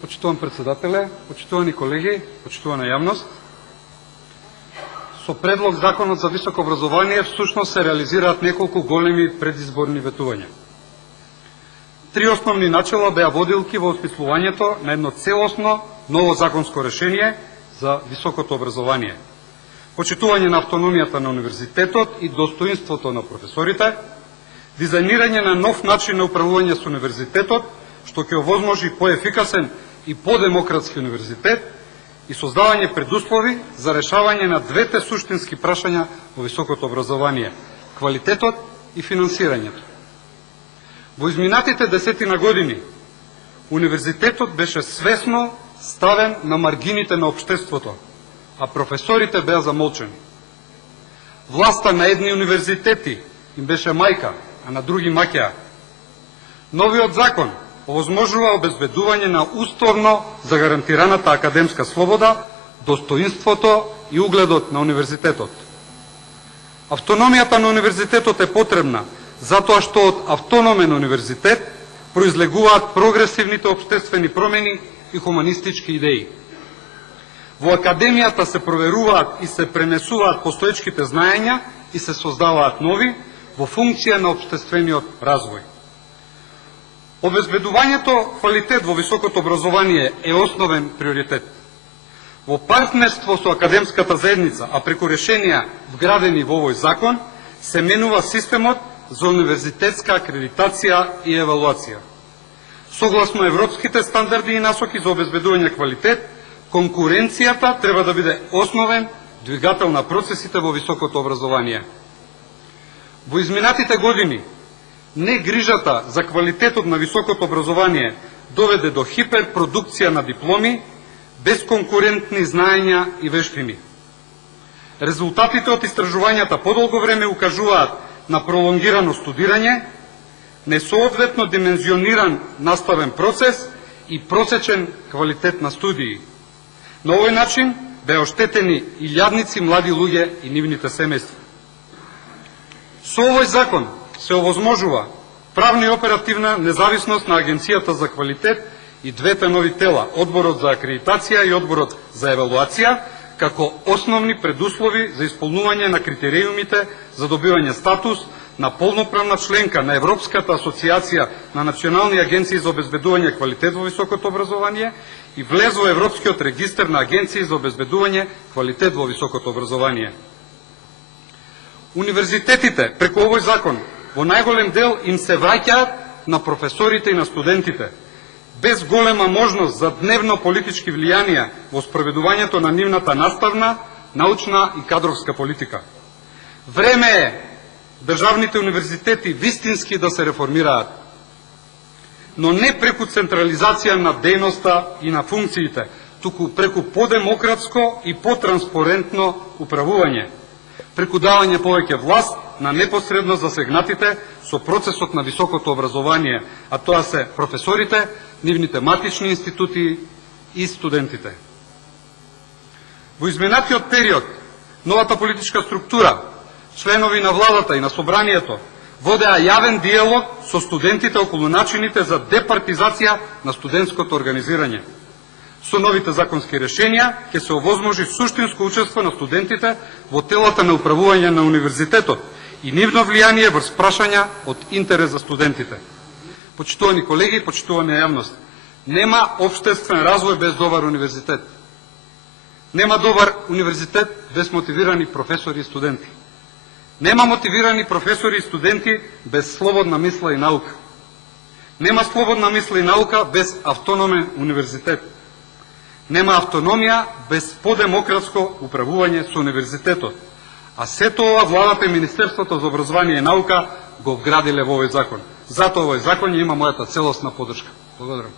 Почитуван председателе, почитувани колеги, почитувана јавност. Со предлог Законот за високо образование всушност се реализираат неколку големи предизборни ветувања. Три основни начела беа водилки во осмислувањето на едно целосно ново законско решение за високото образование. Почитување на автономијата на универзитетот и достоинството на професорите, дизајнирање на нов начин на управување со универзитетот, што ќе овозможи поефикасен и подемократски универзитет и создавање предуслови за решавање на двете суштински прашања во високото образование – квалитетот и финансирањето. Во изминатите десетина години, универзитетот беше свесно ставен на маргините на општеството, а професорите беа замолчени. Власта на едни универзитети им беше мајка, а на други маќеа. Новиот закон овозможува обезбедување на уставно загарантираната академска слобода, достоинството и угледот на универзитетот. Автономијата на универзитетот е потребна затоа што од автономен универзитет произлегуваат прогресивните општествени промени и хуманистички идеи. Во академијата се проверуваат и се пренесуваат постоечките знаења и се создаваат нови во функција на општествениот развој. Обезбедувањето квалитет во високото образование е основен приоритет. Во партнерство со академската заедница, а преку решенија вградени во овој закон, се менува системот за универзитетска акредитација и евалуација. Согласно европските стандарди и насоки за обезбедување квалитет, конкуренцијата треба да биде основен двигател на процесите во високото образование. Во изминатите години, не грижата за квалитетот на високото образование доведе до хиперпродукција на дипломи, без конкурентни знаења и вештини. Резултатите од истражувањата подолго време укажуваат на пролонгирано студирање, несоодветно димензиониран наставен процес и просечен квалитет на студии. На овој начин беа оштетени илјадници млади луѓе и нивните семејства. Со овој закон се овозможува правна и оперативна независност на Агенцијата за квалитет и двете нови тела, Одборот за акредитација и Одборот за евалуација, како основни предуслови за исполнување на критериумите за добивање статус на полноправна членка на Европската асоциација на национални агенции за обезбедување квалитет во високото образование и влез во Европскиот регистар на агенции за обезбедување квалитет во високото образование. Универзитетите, преку овој закон, во најголем дел им се враќаат на професорите и на студентите, без голема можност за дневно политички влијанија во спроведувањето на нивната наставна, научна и кадровска политика. Време е државните универзитети вистински да се реформираат, но не преку централизација на дејноста и на функциите, туку преку подемократско и потранспарентно управување, преку давање повеќе власт на непосредно засегнатите со процесот на високото образование, а тоа се професорите, нивните матични институти и студентите. Во изминатиот период, новата политичка структура, членови на владата и на собранието, водеа јавен диалог со студентите околу начините за департизација на студентското организирање. Со новите законски решенија ќе се овозможи суштинско учество на студентите во телата на управување на универзитетот и нивно влијание врз прашања од интерес за студентите. Почитувани колеги, почитувана јавност, нема општествен развој без добар универзитет. Нема добар универзитет без мотивирани професори и студенти. Нема мотивирани професори и студенти без слободна мисла и наука. Нема слободна мисла и наука без автономен универзитет. Нема автономија без подемократско управување со универзитетот. А сето ова владата и Министерството за образование и наука го вградиле во овој закон. Затоа овој закон има мојата целосна поддршка. Благодарам.